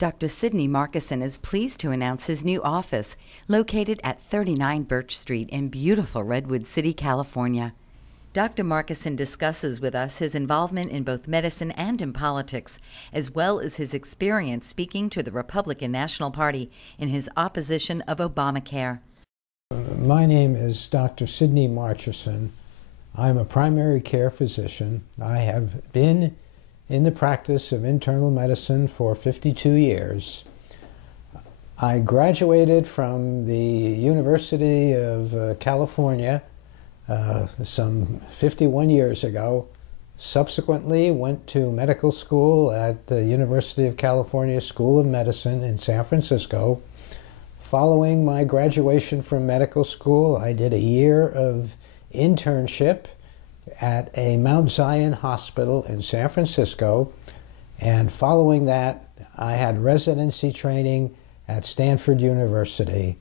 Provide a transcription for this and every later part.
Dr. Sidney Marchasin is pleased to announce his new office, located at 39 Birch Street in beautiful Redwood City, California. Dr. Marchasin discusses with us his involvement in both medicine and in politics, as well as his experience speaking to the Republican National Party in his opposition of Obamacare. My name is Dr. Sidney Marchasin. I'm a primary care physician. I have been in the practice of internal medicine for 52 years. I graduated from the University of California some 51 years ago. Subsequently went to medical school at the University of California School of Medicine in San Francisco. Following my graduation from medical school, I did a year of internship at a Mount Zion hospital in San Francisco, and following that I had residency training at Stanford University,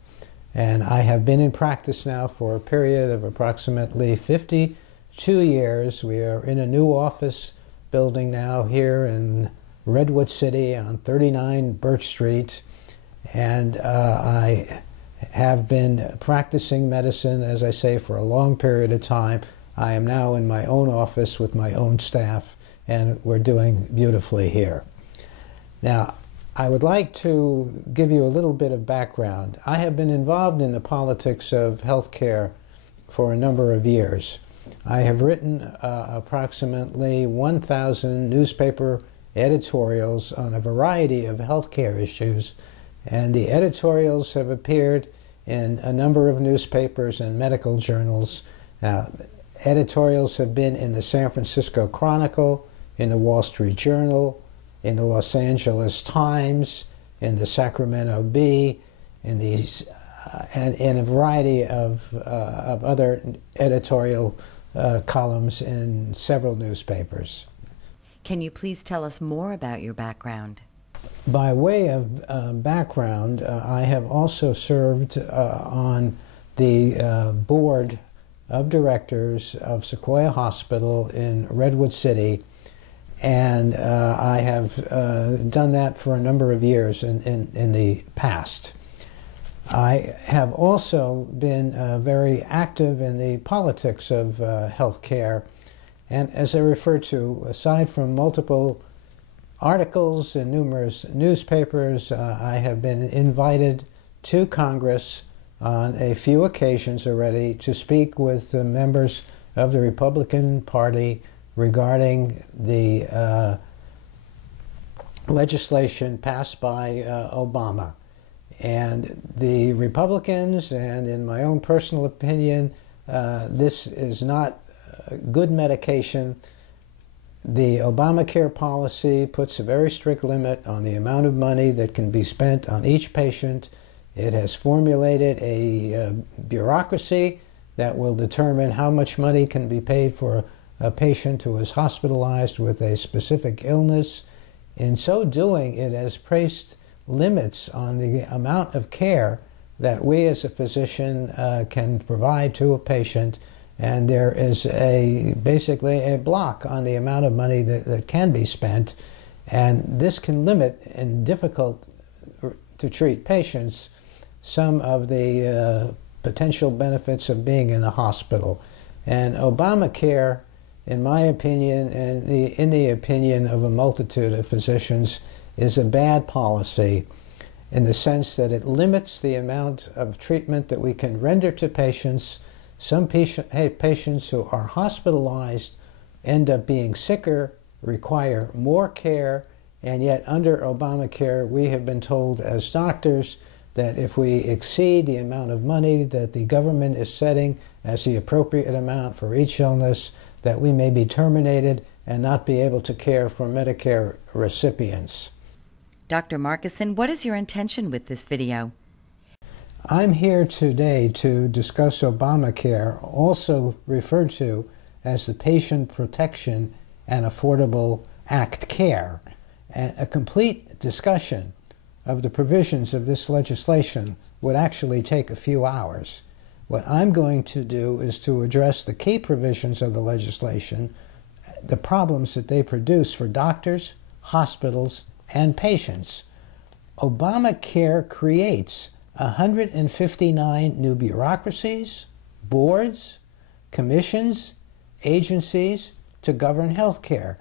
and I have been in practice now for a period of approximately 52 years. We are in a new office building now here in Redwood City on 39 Birch Street, and I have been practicing medicine, as I say, for a long period of time. I am now in my own office with my own staff, and we're doing beautifully here. Now, I would like to give you a little bit of background. I have been involved in the politics of healthcare for a number of years. I have written approximately 1,000 newspaper editorials on a variety of healthcare issues, and the editorials have appeared in a number of newspapers and medical journals. Editorials have been in the San Francisco Chronicle, in the Wall Street Journal, in the Los Angeles Times, in the Sacramento Bee, and in a variety of other editorial columns in several newspapers. Can you please tell us more about your background? By way of background, I have also served on the board of directors of Sequoia Hospital in Redwood City, and I have done that for a number of years in the past. I have also been very active in the politics of healthcare, and as I referred to, aside from multiple articles in numerous newspapers, I have been invited to Congress on a few occasions already to speak with the members of the Republican Party regarding the legislation passed by Obama. And the Republicans, and in my own personal opinion, this is not good medication. The Obamacare policy puts a very strict limit on the amount of money that can be spent on each patient. It has formulated a bureaucracy that will determine how much money can be paid for a patient who is hospitalized with a specific illness. In so doing, it has placed limits on the amount of care that we as a physician can provide to a patient, and there is basically a block on the amount of money that can be spent, and this can limit in difficult to treat patients some of the potential benefits of being in the hospital. And Obamacare, in my opinion, and in the opinion of a multitude of physicians, is a bad policy in the sense that it limits the amount of treatment that we can render to patients. Some patients who are hospitalized end up being sicker, require more care, and yet under Obamacare we have been told as doctors that if we exceed the amount of money that the government is setting as the appropriate amount for each illness, that we may be terminated and not be able to care for Medicare recipients. Dr. Marchasin, what is your intention with this video? I'm here today to discuss Obamacare, also referred to as the Patient Protection and Affordable Act Care. And a complete discussion of the provisions of this legislation would actually take a few hours. What I'm going to do is to address the key provisions of the legislation, the problems that they produce for doctors, hospitals, and patients. Obamacare creates 159 new bureaucracies, boards, commissions, agencies to govern health care.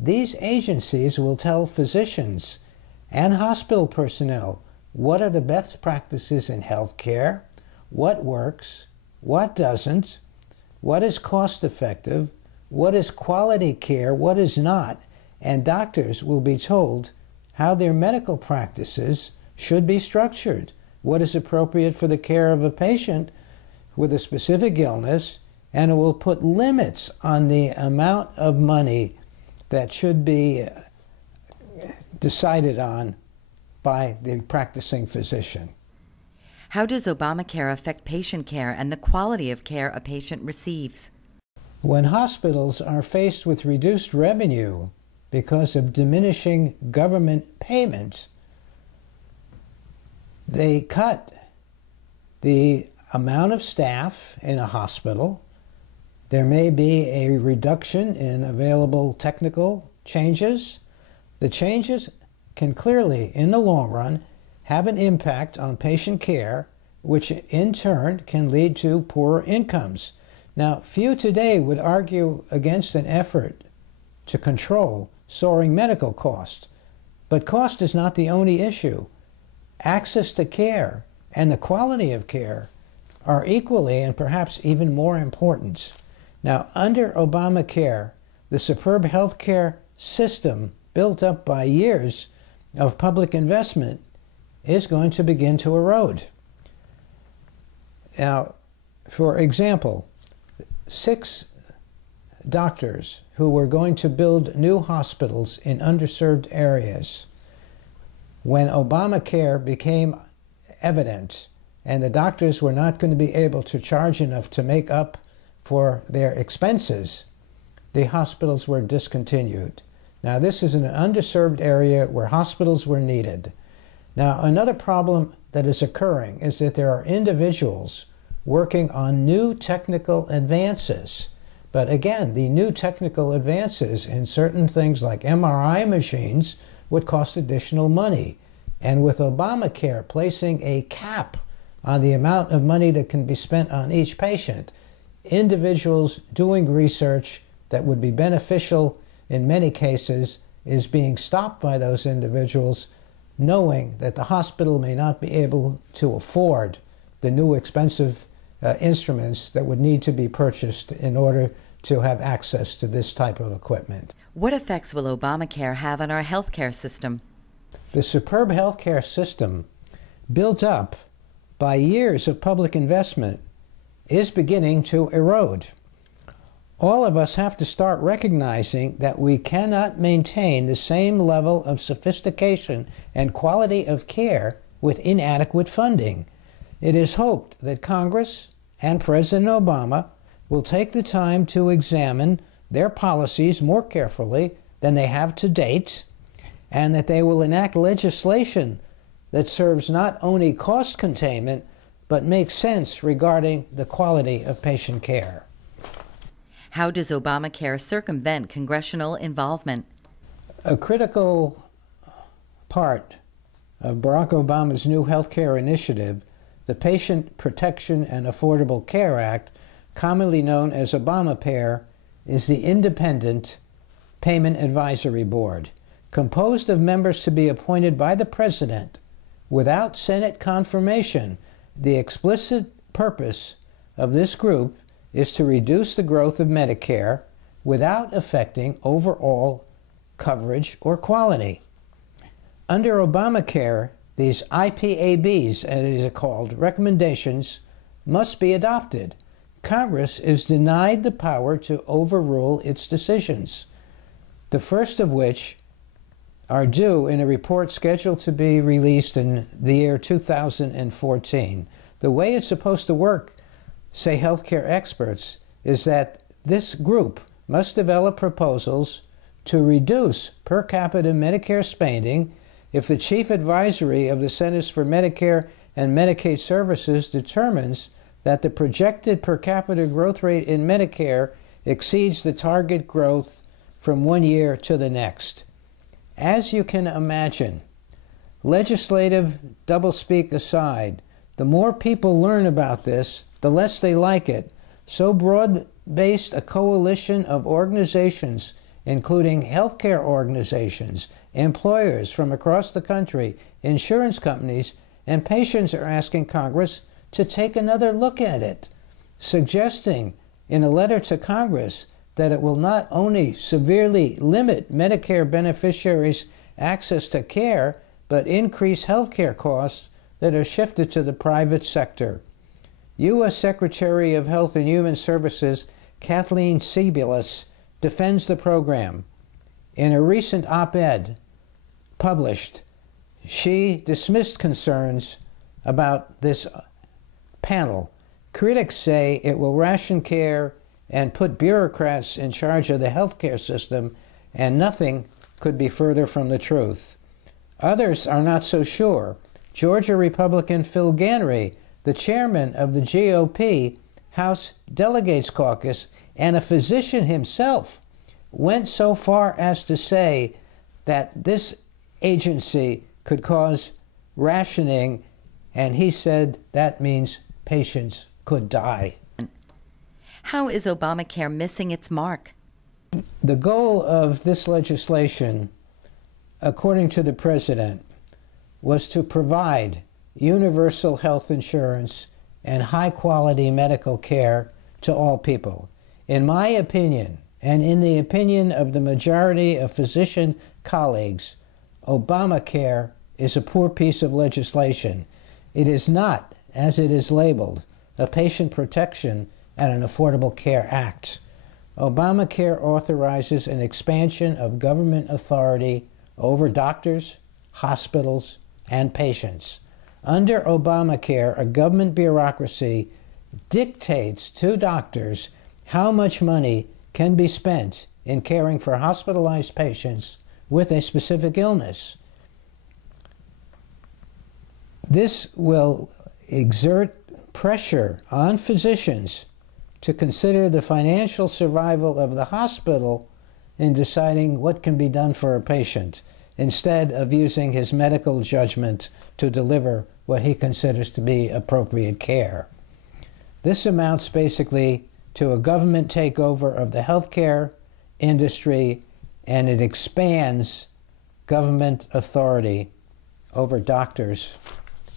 These agencies will tell physicians and hospital personnel what are the best practices in health care, what works, what doesn't, what is cost effective, what is quality care, what is not, and doctors will be told how their medical practices should be structured, what is appropriate for the care of a patient with a specific illness, and it will put limits on the amount of money that should be decided on by the practicing physician. How does Obamacare affect patient care and the quality of care a patient receives? When hospitals are faced with reduced revenue because of diminishing government payments, they cut the amount of staff in a hospital. There may be a reduction in available technical changes. The changes can clearly, in the long run, have an impact on patient care, which in turn can lead to poorer incomes. Now, few today would argue against an effort to control soaring medical costs, but cost is not the only issue. Access to care and the quality of care are equally and perhaps even more important. Now, under Obamacare, the superb health care system built up by years of public investment is going to begin to erode. Now, for example, 6 doctors who were going to build new hospitals in underserved areas, when Obamacare became evident and the doctors were not going to be able to charge enough to make up for their expenses, the hospitals were discontinued. Now, this is an underserved area where hospitals were needed. Now, another problem that is occurring is that there are individuals working on new technical advances. But again, the new technical advances in certain things like MRI machines would cost additional money. And with Obamacare placing a cap on the amount of money that can be spent on each patient, individuals doing research that would be beneficial in many cases is being stopped by those individuals, knowing that the hospital may not be able to afford the new expensive instruments that would need to be purchased in order to have access to this type of equipment. What effects will Obamacare have on our healthcare system? The superb healthcare system, built up by years of public investment, is beginning to erode. All of us have to start recognizing that we cannot maintain the same level of sophistication and quality of care with inadequate funding. It is hoped that Congress and President Obama will take the time to examine their policies more carefully than they have to date, and that they will enact legislation that serves not only cost containment, but makes sense regarding the quality of patient care. How does Obamacare circumvent congressional involvement? A critical part of Barack Obama's new health care initiative, the Patient Protection and Affordable Care Act, commonly known as Obamacare, is the Independent Payment Advisory Board, composed of members to be appointed by the President without Senate confirmation. The explicit purpose of this group is to reduce the growth of Medicare without affecting overall coverage or quality. Under Obamacare, these IPABs, as it is called, recommendations, must be adopted. Congress is denied the power to overrule its decisions, the first of which are due in a report scheduled to be released in the year 2014. The way it's supposed to work, say healthcare experts, is that this group must develop proposals to reduce per capita Medicare spending if the chief advisory of the Centers for Medicare and Medicaid Services determines that the projected per capita growth rate in Medicare exceeds the target growth from one year to the next. As you can imagine, legislative doublespeak aside, the more people learn about this, the less they like it. So broad-based a coalition of organizations, including healthcare organizations, employers from across the country, insurance companies, and patients are asking Congress to take another look at it, suggesting in a letter to Congress that it will not only severely limit Medicare beneficiaries' access to care, but increase healthcare costs that are shifted to the private sector. U.S. Secretary of Health and Human Services Kathleen Sebelius defends the program. In a recent op-ed published, she dismissed concerns about this panel. Critics say it will ration care and put bureaucrats in charge of the healthcare system, and nothing could be further from the truth. Others are not so sure. Georgia Republican Phil Ganry, the chairman of the GOP House Delegates Caucus and a physician himself, went so far as to say that this agency could cause rationing, and he said that means patients could die. How is Obamacare missing its mark? The goal of this legislation, according to the president, was to provide universal health insurance and high-quality medical care to all people. In my opinion, and in the opinion of the majority of physician colleagues, Obamacare is a poor piece of legislation. It is not, as it is labeled, a Patient Protection and an Affordable Care Act. Obamacare authorizes an expansion of government authority over doctors, hospitals, and patients. Under Obamacare, a government bureaucracy dictates to doctors how much money can be spent in caring for hospitalized patients with a specific illness. This will exert pressure on physicians to consider the financial survival of the hospital in deciding what can be done for a patient, instead of using his medical judgment to deliver what he considers to be appropriate care. This amounts basically to a government takeover of the healthcare industry, and it expands government authority over doctors,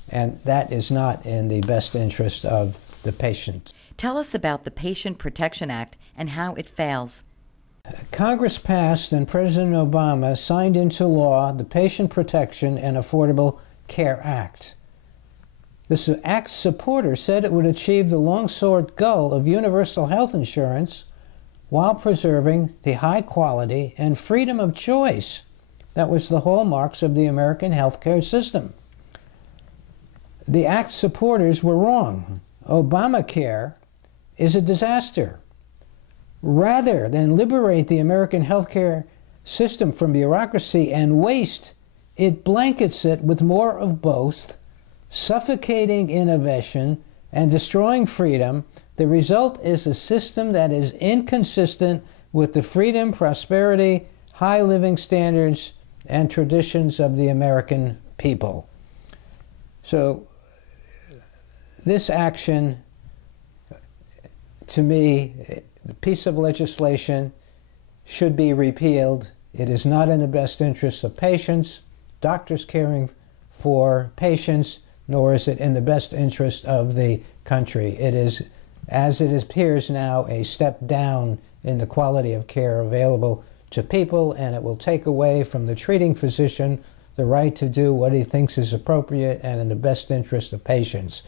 and that is not in the best interest of the patient. Tell us about the Patient Protection Act and how it fails. Congress passed and President Obama signed into law the Patient Protection and Affordable Care Act. This act's supporters said it would achieve the long-sought goal of universal health insurance while preserving the high quality and freedom of choice that was the hallmarks of the American healthcare system. The act's supporters were wrong. Obamacare is a disaster. Rather than liberate the American healthcare system from bureaucracy and waste, it blankets it with more of both, suffocating innovation and destroying freedom. The result is a system that is inconsistent with the freedom, prosperity, high living standards, and traditions of the American people. So this action, to me, the piece of legislation should be repealed. It is not in the best interest of patients, doctors caring for patients, nor is it in the best interest of the country. It is, as it appears now, a step down in the quality of care available to people, and it will take away from the treating physician the right to do what he thinks is appropriate and in the best interest of patients.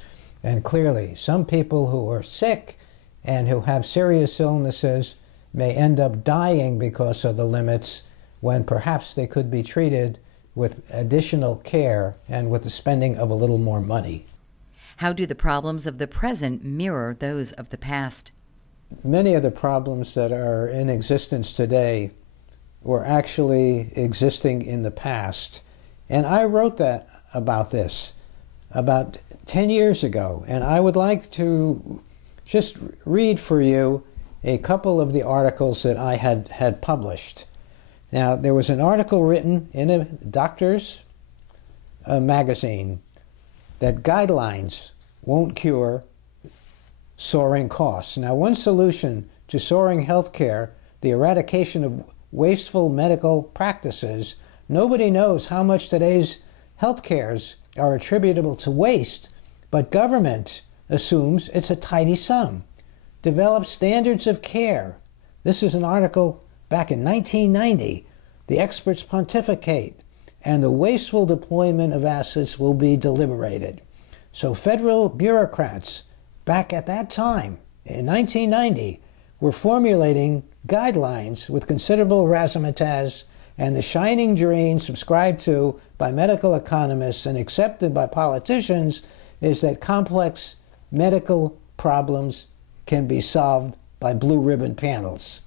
And clearly, some people who are sick and who have serious illnesses may end up dying because of the limits, when perhaps they could be treated with additional care and with the spending of a little more money. How do the problems of the present mirror those of the past? Many of the problems that are in existence today were actually existing in the past. And I wrote that about this about 10 years ago, and I would like to just read for you a couple of the articles that I had published. Now, there was an article written in a doctor's magazine that guidelines won't cure soaring costs. Now, one solution to soaring health care, the eradication of wasteful medical practices, nobody knows how much today's health cares are attributable to waste, but government assumes it's a tidy sum. Develop standards of care. This is an article back in 1990. The experts pontificate, and the wasteful deployment of assets will be deliberated. So federal bureaucrats back at that time, in 1990, were formulating guidelines with considerable razzmatazz, and the shining dream subscribed to by medical economists and accepted by politicians is that complex medical problems can be solved by blue ribbon panels.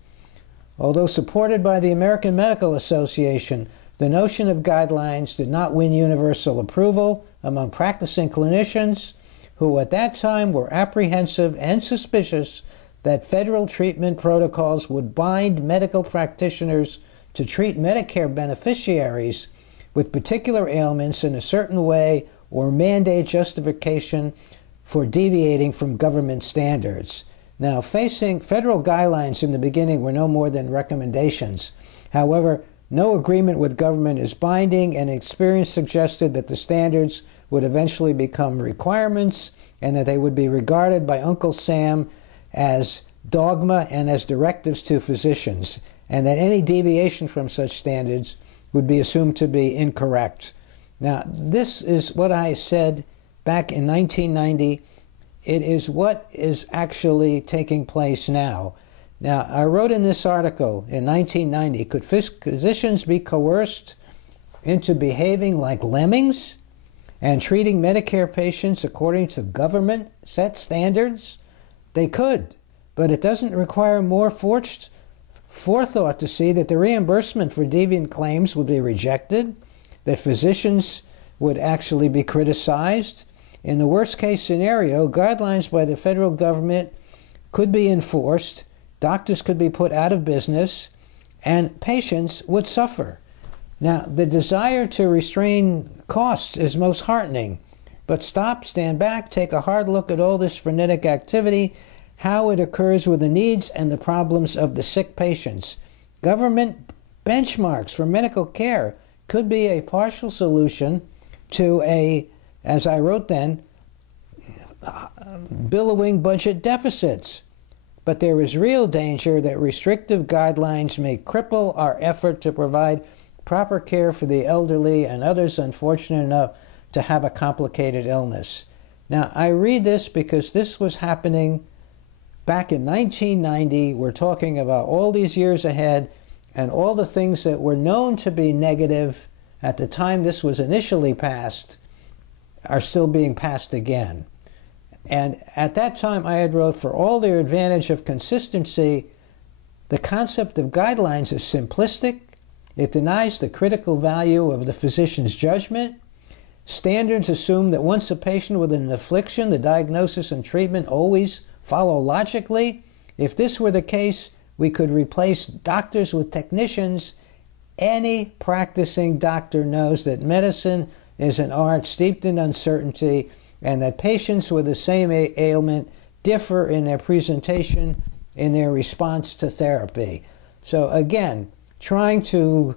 Although supported by the American Medical Association, the notion of guidelines did not win universal approval among practicing clinicians who at that time were apprehensive and suspicious that federal treatment protocols would bind medical practitioners to treat Medicare beneficiaries with particular ailments in a certain way or mandate justification for deviating from government standards. Now, facing federal guidelines in the beginning were no more than recommendations. However, no agreement with government is binding, and experience suggested that the standards would eventually become requirements and that they would be regarded by Uncle Sam as dogma and as directives to physicians, and that any deviation from such standards would be assumed to be incorrect. Now, this is what I said back in 1990. It is what is actually taking place now. Now, I wrote in this article in 1990, could physicians be coerced into behaving like lemmings and treating Medicare patients according to government set standards? They could, but it doesn't require more forethought to see that the reimbursement for deviant claims would be rejected, that physicians would actually be criticized. In the worst case scenario, guidelines by the federal government could be enforced, doctors could be put out of business, and patients would suffer. Now, the desire to restrain costs is most heartening, but stop, stand back, take a hard look at all this frenetic activity, how it occurs with the needs and the problems of the sick patients. Government benchmarks for medical care could be a partial solution to as I wrote then, billowing budget deficits. But there is real danger that restrictive guidelines may cripple our effort to provide proper care for the elderly and others unfortunate enough to have a complicated illness. Now, I read this because this was happening back in 1990. We're talking about all these years ahead, and all the things that were known to be negative at the time this was initially passed are still being passed again. And at that time I had wrote, for all their advantage of consistency, the concept of guidelines is simplistic. It denies the critical value of the physician's judgment. Standards assume that once a patient with an affliction, the diagnosis and treatment always follow logically. If this were the case, we could replace doctors with technicians. Any practicing doctor knows that medicine is an art steeped in uncertainty, and that patients with the same ailment differ in their presentation, in their response to therapy. So again, trying to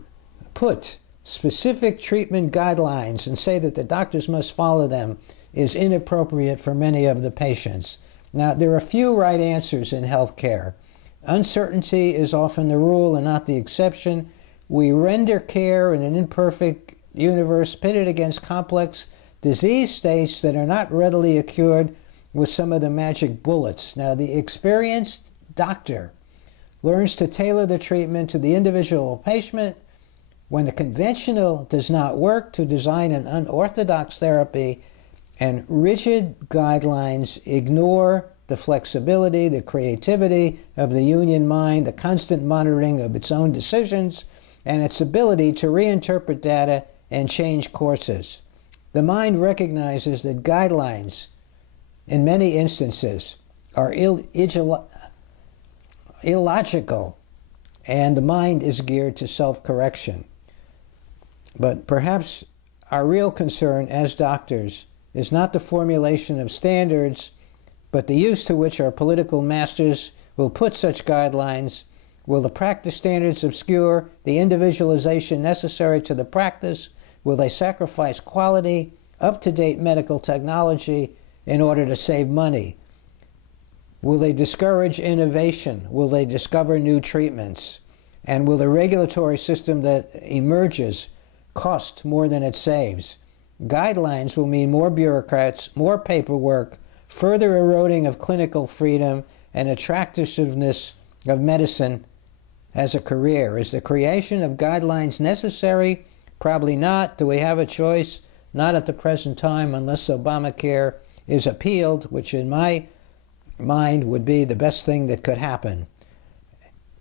put specific treatment guidelines and say that the doctors must follow them is inappropriate for many of the patients. Now, there are few right answers in healthcare. Uncertainty is often the rule and not the exception. We render care in an imperfect universe pitted against complex disease states that are not readily cured with some of the magic bullets. Now, the experienced doctor learns to tailor the treatment to the individual patient. When the conventional does not work, to design an unorthodox therapy, and rigid guidelines ignore the flexibility, the creativity of the union mind, the constant monitoring of its own decisions, and its ability to reinterpret data and change courses. The mind recognizes that guidelines, in many instances, are illogical, and the mind is geared to self-correction. But perhaps our real concern as doctors is not the formulation of standards, but the use to which our political masters will put such guidelines. Will the practice standards obscure the individualization necessary to the practice? Will they sacrifice quality, up-to-date medical technology in order to save money? Will they discourage innovation? Will they discover new treatments? And will the regulatory system that emerges cost more than it saves? Guidelines will mean more bureaucrats, more paperwork, further eroding of clinical freedom and attractiveness of medicine as a career. Is the creation of guidelines necessary? Probably not. Do we have a choice? Not at the present time, unless Obamacare is appealed, which in my mind would be the best thing that could happen.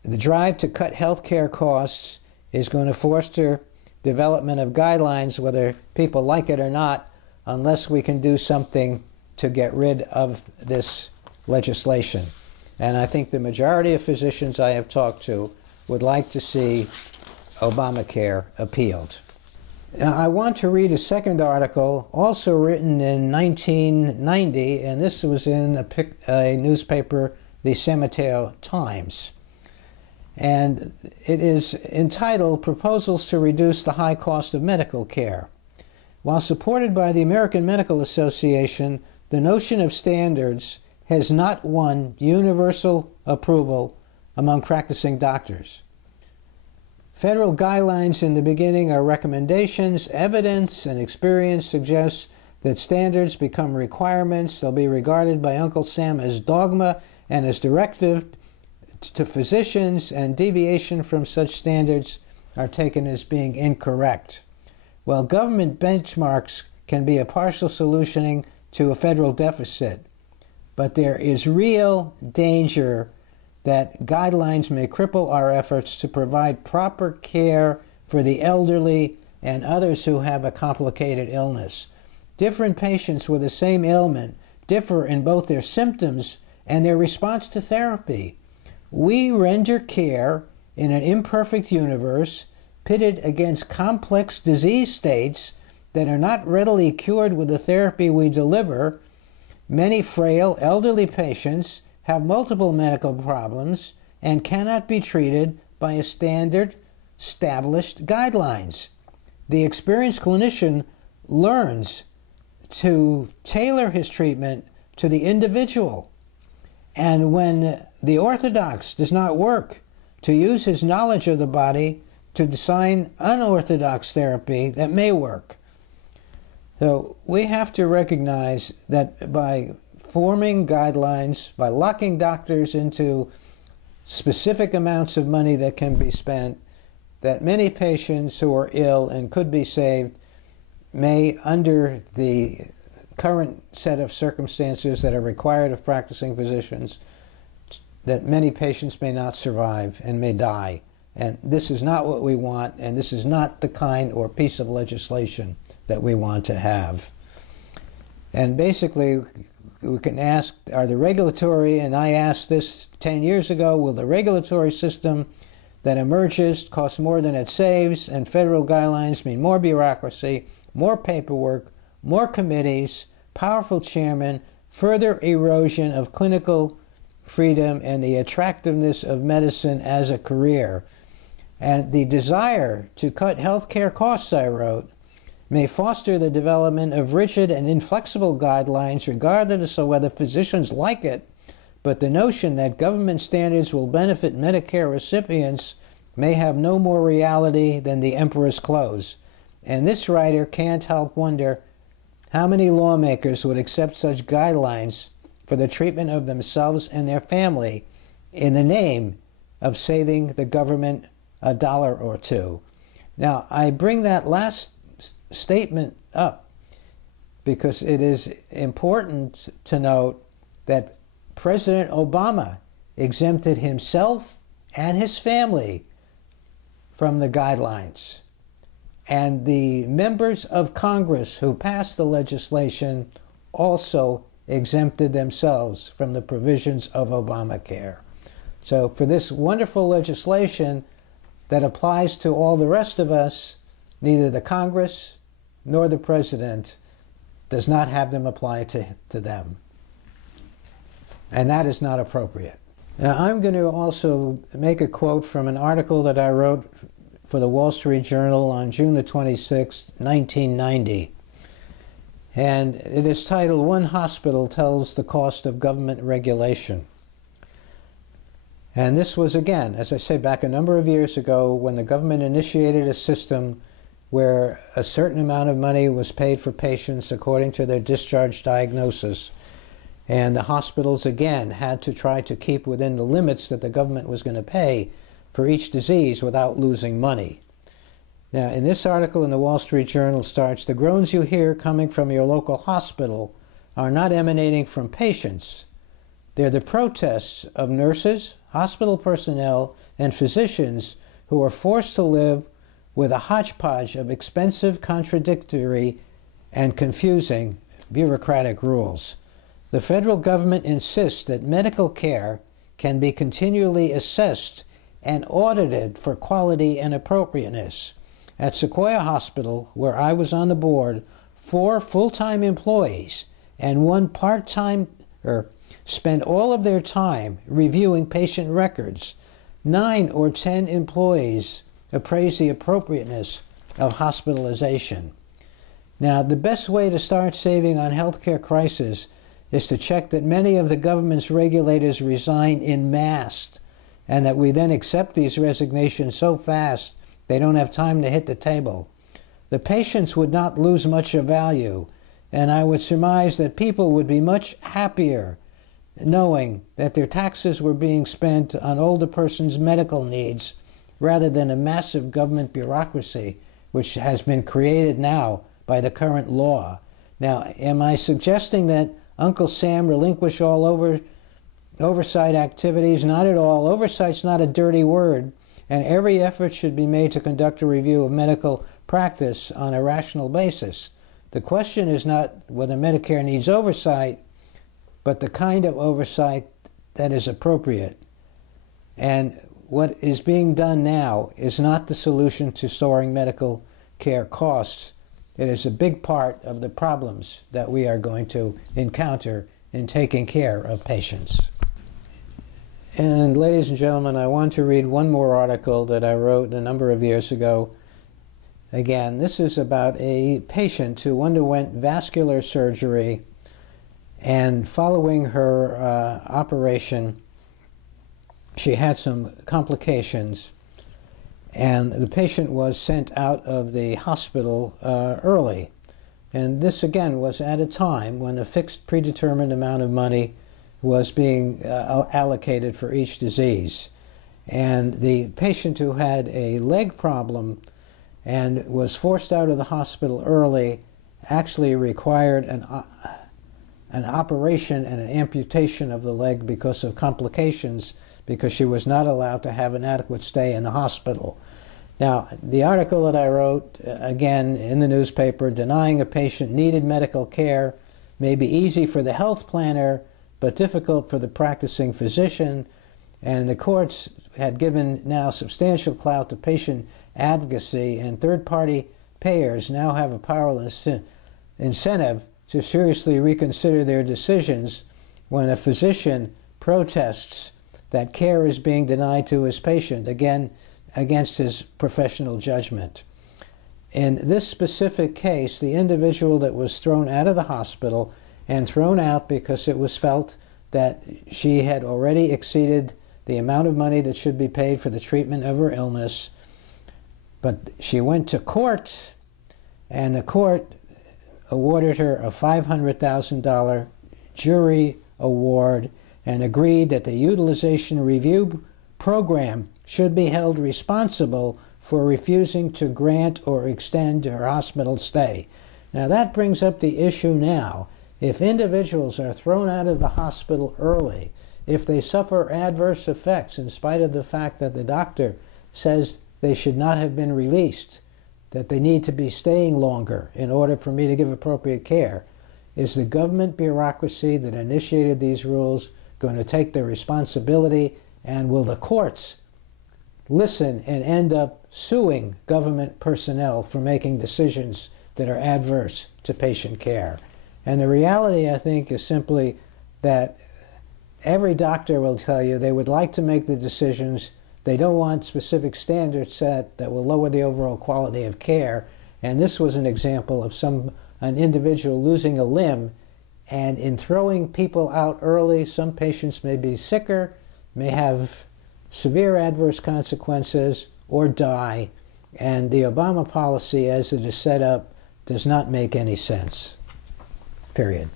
The drive to cut health care costs is going to foster development of guidelines, whether people like it or not, unless we can do something to get rid of this legislation. And I think the majority of physicians I have talked to would like to see Obamacare appealed. Now, I want to read a second article, also written in 1990, and this was in a newspaper, the San Mateo Times. And it is entitled Proposals to Reduce the High Cost of Medical Care. While supported by the American Medical Association, the notion of standards has not won universal approval among practicing doctors. Federal guidelines in the beginning are recommendations. Evidence and experience suggests that standards become requirements. They'll be regarded by Uncle Sam as dogma and as directive to physicians, and deviation from such standards are taken as being incorrect. While government benchmarks can be a partial solutioning to a federal deficit, but there is real danger that guidelines may cripple our efforts to provide proper care for the elderly and others who have a complicated illness. Different patients with the same ailment differ in both their symptoms and their response to therapy. We render care in an imperfect universe, pitted against complex disease states that are not readily cured with the therapy we deliver. Many frail, elderly patients have multiple medical problems and cannot be treated by a standard established guidelines. The experienced clinician learns to tailor his treatment to the individual. And when the orthodox does not work, to use his knowledge of the body to design unorthodox therapy that may work. So we have to recognize that by forming guidelines, by locking doctors into specific amounts of money that can be spent, that many patients who are ill and could be saved may, under the current set of circumstances that are required of practicing physicians, that many patients may not survive and may die. And this is not what we want, and this is not the kind or piece of legislation that we want to have. And basically, we can ask, are the regulatory, and I asked this 10 years ago, will the regulatory system that emerges cost more than it saves, and federal guidelines mean more bureaucracy, more paperwork, more committees, powerful chairmen, further erosion of clinical freedom and the attractiveness of medicine as a career? And the desire to cut health care costs, I wrote, may foster the development of rigid and inflexible guidelines regardless of whether physicians like it, but the notion that government standards will benefit Medicare recipients may have no more reality than the emperor's clothes. And this writer can't help wonder how many lawmakers would accept such guidelines for the treatment of themselves and their family in the name of saving the government a dollar or two. Now, I bring that last statement up because it is important to note that President Obama exempted himself and his family from the guidelines. And the members of Congress who passed the legislation also exempted themselves from the provisions of Obamacare. So for this wonderful legislation that applies to all the rest of us, neither the Congress nor the president does not have them apply to them. And that is not appropriate. Now, I'm going to also make a quote from an article that I wrote for the Wall Street Journal on June the 26th, 1990. And it is titled, "One Hospital Tells the Cost of Government Regulation." And this was, again, as I say, back a number of years ago when the government initiated a system where a certain amount of money was paid for patients according to their discharge diagnosis. And the hospitals, again, had to try to keep within the limits that the government was going to pay for each disease without losing money. Now, in this article in the Wall Street Journal starts, "The groans you hear coming from your local hospital are not emanating from patients. They're the protests of nurses, hospital personnel, and physicians who are forced to live with a hodgepodge of expensive, contradictory, and confusing bureaucratic rules. The federal government insists that medical care can be continually assessed and audited for quality and appropriateness. At Sequoia Hospital, where I was on the board, 4 full-time employees and 1 part-timer spend all of their time reviewing patient records. 9 or 10 employees appraise the appropriateness of hospitalization." Now, the best way to start saving on healthcare crisis is to check that many of the government's regulators resign en masse, and that we then accept these resignations so fast they don't have time to hit the table. The patients would not lose much of value, and I would surmise that people would be much happier knowing that their taxes were being spent on older persons' medical needs rather than a massive government bureaucracy which has been created now by the current law. Now, am I suggesting that Uncle Sam relinquish all oversight activities? Not at all. Oversight's not a dirty word, and every effort should be made to conduct a review of medical practice on a rational basis. The question is not whether Medicare needs oversight, but the kind of oversight that is appropriate. And what is being done now is not the solution to soaring medical care costs. It is a big part of the problems that we are going to encounter in taking care of patients. And ladies and gentlemen, I want to read one more article that I wrote a number of years ago. Again, this is about a patient who underwent vascular surgery, and following her operation, she had some complications, and the patient was sent out of the hospital early. And this, again, was at a time when a fixed predetermined amount of money was being allocated for each disease. And the patient who had a leg problem and was forced out of the hospital early actually required an operation and an amputation of the leg because of complications, because she was not allowed to have an adequate stay in the hospital. Now, the article that I wrote, again, in the newspaper, denying a patient needed medical care may be easy for the health planner, but difficult for the practicing physician, and the courts had given now substantial clout to patient advocacy, and third-party payers now have a powerless incentive to seriously reconsider their decisions when a physician protests that care is being denied to his patient, again, against his professional judgment. In this specific case, the individual that was thrown out of the hospital and thrown out because it was felt that she had already exceeded the amount of money that should be paid for the treatment of her illness, but she went to court, and the court awarded her a $500,000 jury award and agreed that the utilization review program should be held responsible for refusing to grant or extend her hospital stay. Now, that brings up the issue now. If individuals are thrown out of the hospital early, if they suffer adverse effects in spite of the fact that the doctor says they should not have been released, that they need to be staying longer in order for me to give appropriate care, is the government bureaucracy that initiated these rules going to take their responsibility, and will the courts listen and end up suing government personnel for making decisions that are adverse to patient care. And the reality, I think, is simply that every doctor will tell you they would like to make the decisions. They don't want specific standards set that will lower the overall quality of care. And this was an example of an individual losing a limb. And in throwing people out early, some patients may be sicker, may have severe adverse consequences, or die. And the Obama policy, as it is set up, does not make any sense. Period.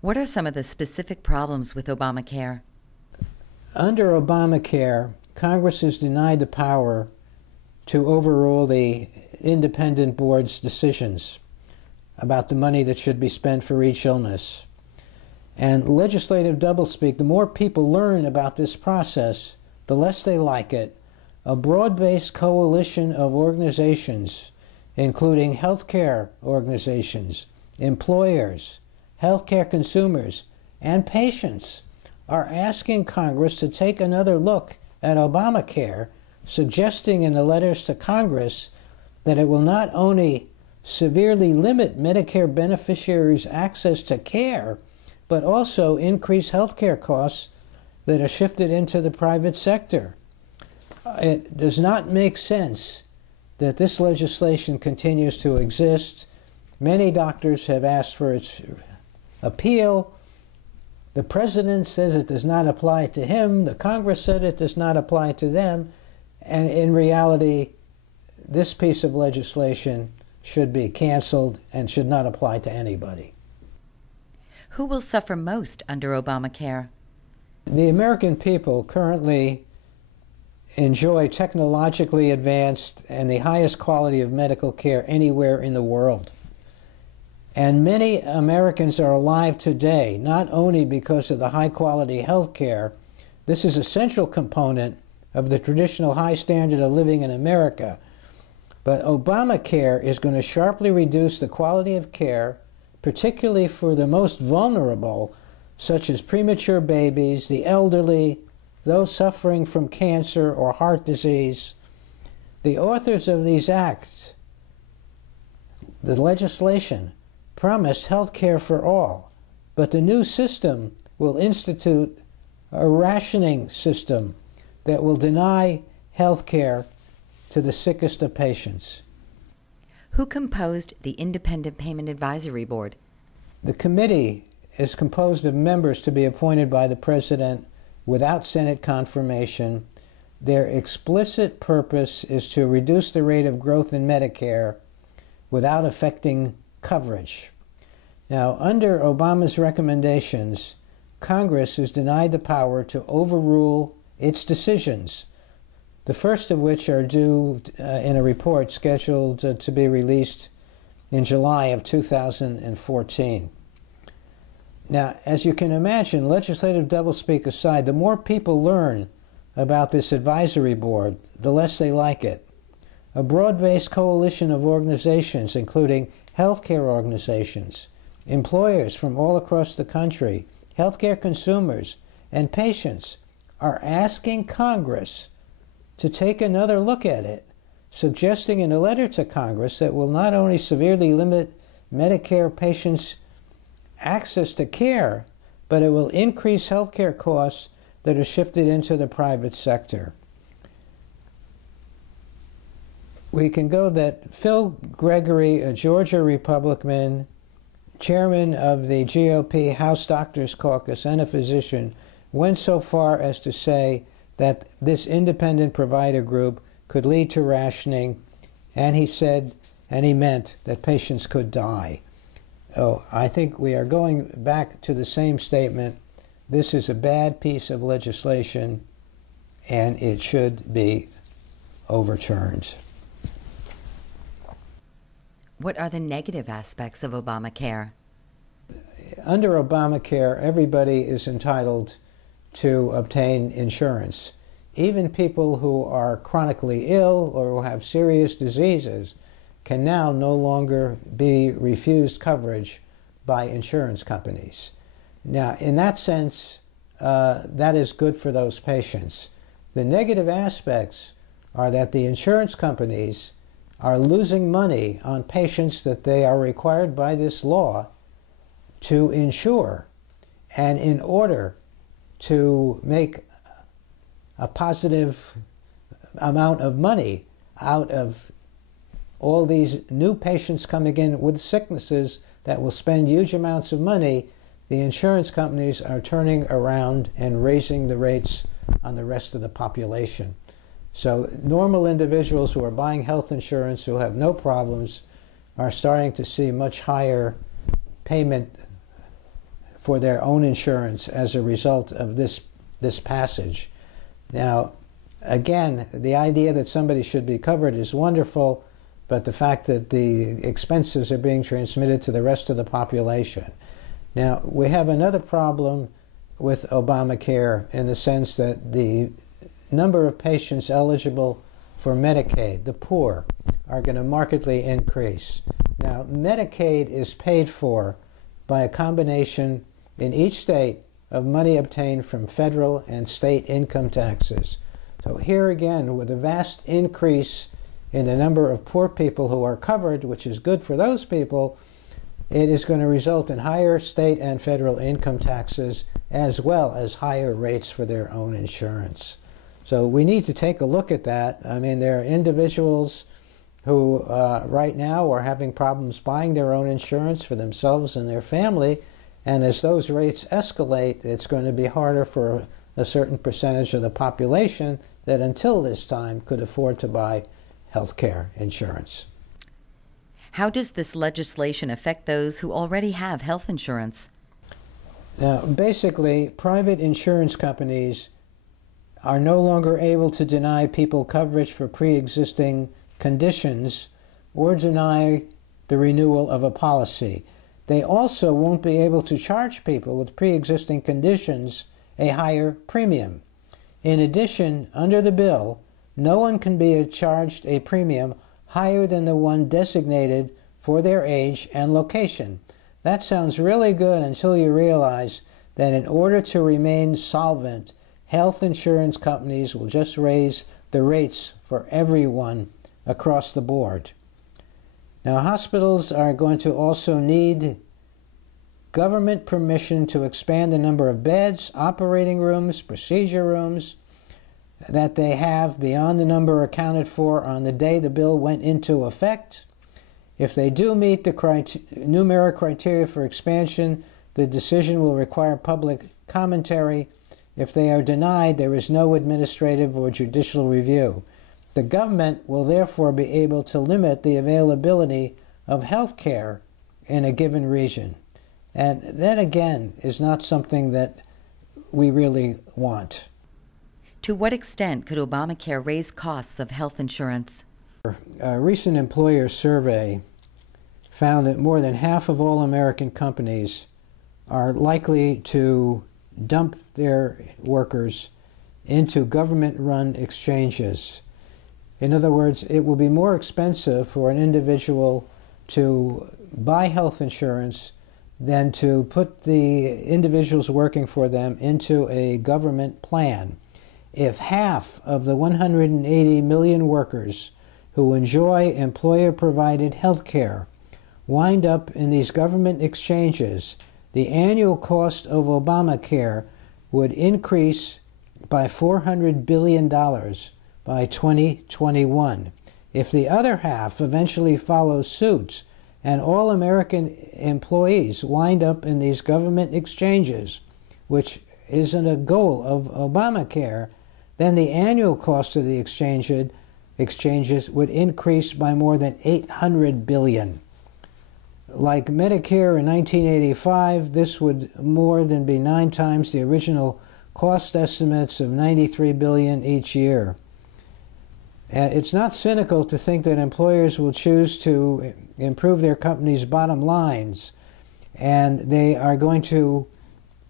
What are some of the specific problems with Obamacare? Under Obamacare, Congress is denied the power to overrule the independent board's decisions about the money that should be spent for each illness. And legislative doublespeak, the more people learn about this process, the less they like it. A broad-based coalition of organizations, including healthcare organizations, employers, healthcare consumers, and patients, are asking Congress to take another look at Obamacare, suggesting in the letters to Congress that it will not only severely limit Medicare beneficiaries' access to care, but also increase healthcare costs that are shifted into the private sector. It does not make sense that this legislation continues to exist. Many doctors have asked for its appeal. The president says it does not apply to him. The Congress said it does not apply to them. And in reality, this piece of legislation should be canceled and should not apply to anybody. Who will suffer most under Obamacare? The American people currently enjoy technologically advanced and the highest quality of medical care anywhere in the world. And many Americans are alive today, not only because of the high-quality health care. This is a central component of the traditional high standard of living in America. But Obamacare is going to sharply reduce the quality of care, particularly for the most vulnerable, such as premature babies, the elderly, those suffering from cancer or heart disease. The authors of these acts, the legislation, promised health care for all, but the new system will institute a rationing system that will deny health care to the sickest of patients. Who composed the Independent Payment Advisory Board? The committee is composed of members to be appointed by the President without Senate confirmation. Their explicit purpose is to reduce the rate of growth in Medicare without affecting coverage. Now, under Obama's recommendations, Congress is denied the power to overrule its decisions, the first of which are due in a report scheduled to be released in July of 2014. Now, as you can imagine, legislative doublespeak aside, the more people learn about this advisory board, the less they like it. A broad-based coalition of organizations, including healthcare organizations, employers from all across the country, healthcare consumers, and patients, are asking Congress to take another look at it, suggesting in a letter to Congress that will not only severely limit Medicare patients' access to care, but it will increase healthcare costs that are shifted into the private sector. We can go that Phil Gregory, a Georgia Republican, chairman of the GOP House Doctors Caucus and a physician, went so far as to say that this independent provider group could lead to rationing, and he said, and he meant, that patients could die. Oh, I think we are going back to the same statement. This is a bad piece of legislation, and it should be overturned. What are the negative aspects of Obamacare? Under Obamacare, everybody is entitled to obtain insurance. Even people who are chronically ill or who have serious diseases can now no longer be refused coverage by insurance companies. Now, in that sense, that is good for those patients. The negative aspects are that the insurance companies are losing money on patients that they are required by this law to insure. And in order to make a positive amount of money out of all these new patients coming in with sicknesses that will spend huge amounts of money, the insurance companies are turning around and raising the rates on the rest of the population. So normal individuals who are buying health insurance who have no problems are starting to see much higher payment for their own insurance as a result of this passage. Now, again, the idea that somebody should be covered is wonderful, but the fact that the expenses are being transmitted to the rest of the population. Now, we have another problem with Obamacare in the sense that the number of patients eligible for Medicaid, the poor, are going to markedly increase. Now, Medicaid is paid for by a combination in each state of money obtained from federal and state income taxes. So here again, with a vast increase in the number of poor people who are covered, which is good for those people, it is going to result in higher state and federal income taxes as well as higher rates for their own insurance. So we need to take a look at that. I mean, there are individuals who right now are having problems buying their own insurance for themselves and their family, and as those rates escalate, it's going to be harder for a certain percentage of the population that until this time could afford to buy health care insurance. How does this legislation affect those who already have health insurance? Now, basically, private insurance companies are no longer able to deny people coverage for pre-existing conditions or deny the renewal of a policy. They also won't be able to charge people with pre-existing conditions a higher premium. In addition, under the bill, no one can be charged a premium higher than the one designated for their age and location. That sounds really good until you realize that in order to remain solvent, health insurance companies will just raise the rates for everyone across the board. Now, hospitals are going to also need government permission to expand the number of beds, operating rooms, procedure rooms that they have beyond the number accounted for on the day the bill went into effect. If they do meet the numeric criteria for expansion, the decision will require public commentary. If they are denied, there is no administrative or judicial review. The government will therefore be able to limit the availability of health care in a given region. And that, again, is not something that we really want. To what extent could Obamacare raise costs of health insurance? A recent employer survey found that more than half of all American companies are likely to dump their workers into government-run exchanges. In other words, it will be more expensive for an individual to buy health insurance than to put the individuals working for them into a government plan. If half of the 180 million workers who enjoy employer-provided health care wind up in these government exchanges, the annual cost of Obamacare would increase by $400 billion by 2021. If the other half eventually follows suit and all American employees wind up in these government exchanges, which isn't a goal of Obamacare, then the annual cost of the exchanges would increase by more than $800 billion. Like Medicare in 1985, this would more than be 9 times the original cost estimates of $93 billion each year. And it's not cynical to think that employers will choose to improve their company's bottom lines, and they are going to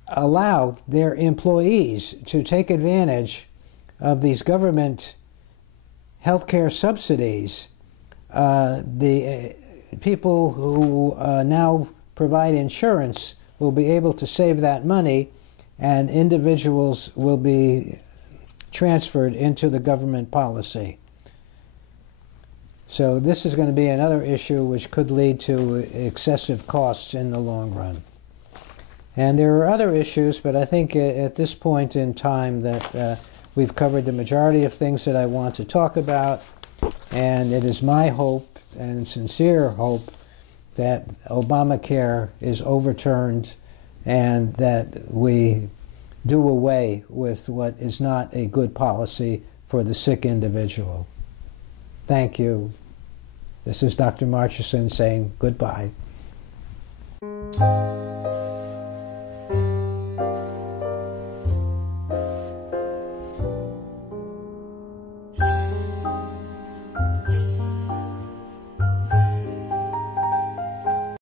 allow their employees to take advantage of these government healthcare subsidies. The people who now provide insurance will be able to save that money, and individuals will be transferred into the government policy. So this is going to be another issue which could lead to excessive costs in the long run. And there are other issues, but I think at this point in time that we've covered the majority of things that I want to talk about, and it is my hope and sincere hope that Obamacare is overturned and that we do away with what is not a good policy for the sick individual. Thank you. This is Dr. Marchasin saying goodbye.